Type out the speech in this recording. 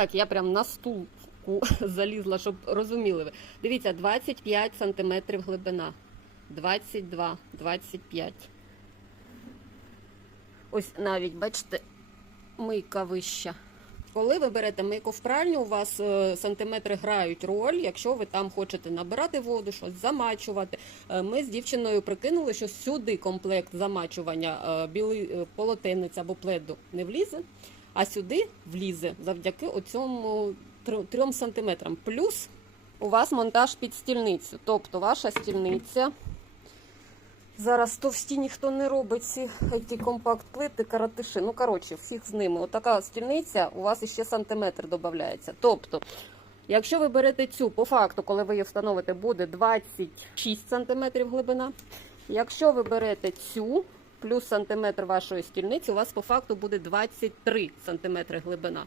Так, я прям на стул залізла, щоб розуміли ви. Дивіться, 25 сантиметрів глибина. 22, 25. Ось навіть, бачите, мийка вища. Коли ви берете мийку в пральню, у вас е, сантиметри грають роль, якщо ви там хочете набирати воду, щось замачувати. Е, Ми з дівчиною прикинули, що сюди комплект замачування е, білий полотенець або пледу не влізе, а сюди влізе завдяки оцьому тр- трьом сантиметрам. Плюс у вас монтаж під стільницю, тобто ваша стільниця. Зараз товсті ніхто не робить ці, ці компакт-плити, каратиші. Ну, коротше, всіх з ними. Отака стільниця, у вас іще сантиметр додається. Тобто, якщо ви берете цю, по факту, коли ви її встановите, буде 26 сантиметрів глибина. Якщо ви берете цю, плюс сантиметр вашої стільниці, у вас по факту буде 23 сантиметри глибина.